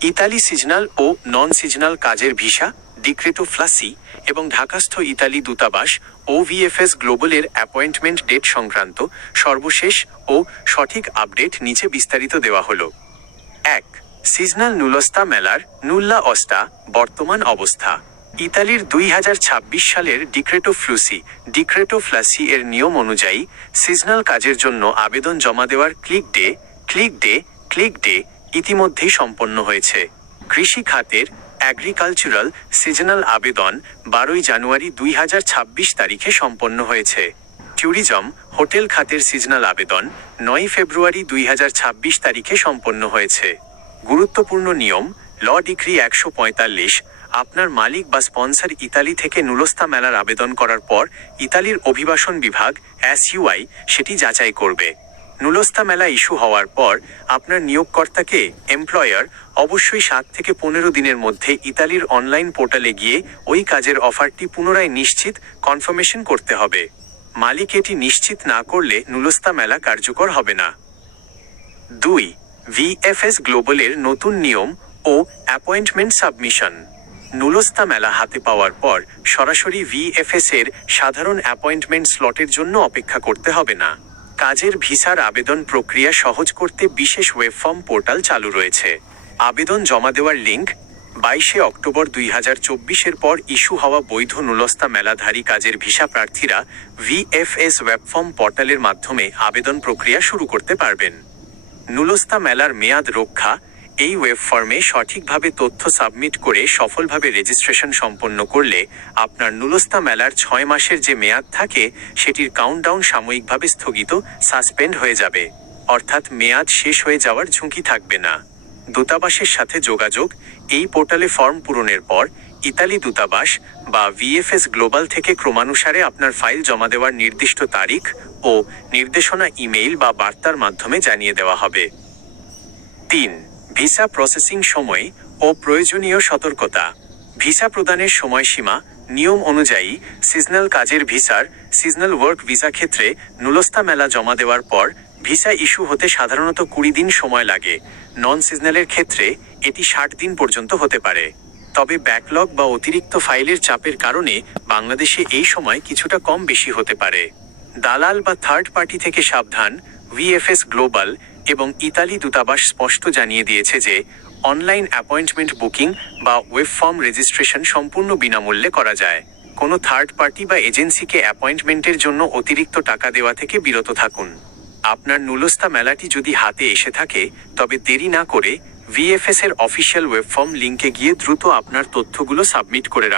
Italy seasonal ও non seasonal কাজের visa, ডিক্রেটো ফ্লাসি এবং ঢাকাস্থ Italy দূতাবাস OVFS গ্লোবালের অ্যাপয়েন্টমেন্ট ডেট সংক্রান্ত সর্বশেষ ও সঠিক আপডেট নিচে বিস্তারিত দেওয়া হলো। 1. সিজনাল নুলস্তা মেলার নুল্লা অস্তা বর্তমান অবস্থা। ইতালির 2026 সালের ডিক্রেটো ফ্লাসি এর নিয়ম অনুযায়ী সিজনাল কাজের জন্য আবেদন জমা দেওয়ার ক্লিক ডে ইতিমধ্যেই সম্পন্ন হয়েছে। কৃষি খাতের অ্যাগ্রিকালচারাল সিজনাল আবেদন 12 জানুয়ারি 2026 তারিখে সম্পন্ন হয়েছে। ট্যুরিজম হোটেল খাতের সিজনাল আবেদন 9 ফেব্রুয়ারি 2026 তারিখে সম্পন্ন হয়েছে। গুরুত্বপূর্ণ নিয়ম ল ডিক্রি 145। আপনার মালিক বা স্পন্সর ইতালি থেকে নুলস্তা মেলার আবেদন করার পর ইতালির অভিবাসন বিভাগ SUI সেটি যাচাই করবে। নুলস্তা মেলা ইস্যু হওয়ার পর আপনার নিয়োগকর্তাকে এমপ্লয়ার অবশ্যই 7 থেকে 15 দিনের মধ্যে ইতালির অনলাইন পোর্টালে গিয়ে ওই কাজের অফারটি পুনরায় কনফার্মেশন করতে হবে। মালিক এটি নিশ্চিত না করলে নুলস্তা মেলা কার্যকর হবে না। 2. VFS গ্লোবালের নতুন নিয়ম ও অ্যাপয়েন্টমেন্ট সাবমিশন। নুলস্তা মেলা হাতে পাওয়ার পর সরাসরি VFS এর সাধারণ অ্যাপয়েন্টমেন্ট স্লটের জন্য অপেক্ষা করতে হবে না। কাজের ভিসার আবেদন প্রক্রিয়া সহজ করতে বিশেষ ওয়েব ফর্ম পোর্টাল চালু রয়েছে। আবেদন জমা দেওয়ার লিঙ্ক 22 অক্টোবর 2024 পর ইস্যু হওয়া বৈধ নুলস্তা মেলাধারী কাজের ভিসা প্রার্থীরা VFS ওয়েব ফর্ম পোর্টালের মাধ্যমে আবেদন প্রক্রিয়া শুরু করতে পারবেন। নুলস্তা মেলার মেয়াদ রক্ষা। এই ওয়েব ফর্মে সঠিকভাবে তথ্য সাবমিট করে সফলভাবে রেজিস্ট্রেশন সম্পন্ন করলে আপনার নুলস্তা মেলার 6 মাসের যে মেয়াদ থাকে সেটির কাউন্টডাউন সাময়িকভাবে সাসপেন্ড হয়ে যাবে, অর্থাৎ মেয়াদ শেষ হয়ে যাওয়ার ঝুঁকি থাকবে না। দূতাবাসের সাথে যোগাযোগ। এই পোর্টালে ফর্ম পূরণের পর ইতালি দূতাবাস বা VFS গ্লোবাল থেকে ক্রমানুসারে আপনার ফাইল জমা দেওয়ার নির্দিষ্ট তারিখ ও নির্দেশনা ইমেইল বা বার্তার মাধ্যমে জানিয়ে দেওয়া হবে। 3. ভিসা প্রসেসিং সময় ও প্রয়োজনীয় সতর্কতা। ভিসা প্রদানের সময়সীমা। নিয়ম অনুযায়ী সিজনাল কাজের ভিসার সিজনাল ওয়ার্ক ভিসা ক্ষেত্রে নুলস্তা মেলা জমা দেওয়ার পর ভিসা ইস্যু হতে সাধারণত 20 দিন সময় লাগে। নন সিজনালের ক্ষেত্রে এটি 60 দিন পর্যন্ত হতে পারে। তবে ব্যাকলগ বা অতিরিক্ত ফাইলের চাপের কারণে বাংলাদেশে এই সময় কিছুটা কম বেশি হতে পারে। দালাল বা থার্ড পার্টি থেকে সাবধান। VFS গ্লোবাল এবং ইতালি দূতাবাস স্পষ্ট জানিয়ে দিয়েছে যে অনলাইন অ্যাপয়েন্টমেন্ট বুকিং বা ওয়েব ফর্ম রেজিস্ট্রেশন সম্পূর্ণ বিনামূল্যে করা যায়। কোনো থার্ড পার্টি বা এজেন্সিকে অ্যাপয়েন্টমেন্টের জন্য অতিরিক্ত টাকা দেওয়া থেকে বিরত থাকুন। আপনার নুলস্তা মেলাটি যদি হাতে এসে থাকে তবে দেরি না করে VFS এর অফিসিয়াল ওয়েব ফর্ম লিঙ্কে গিয়ে দ্রুত আপনার তথ্যগুলো সাবমিট করে রাখুন।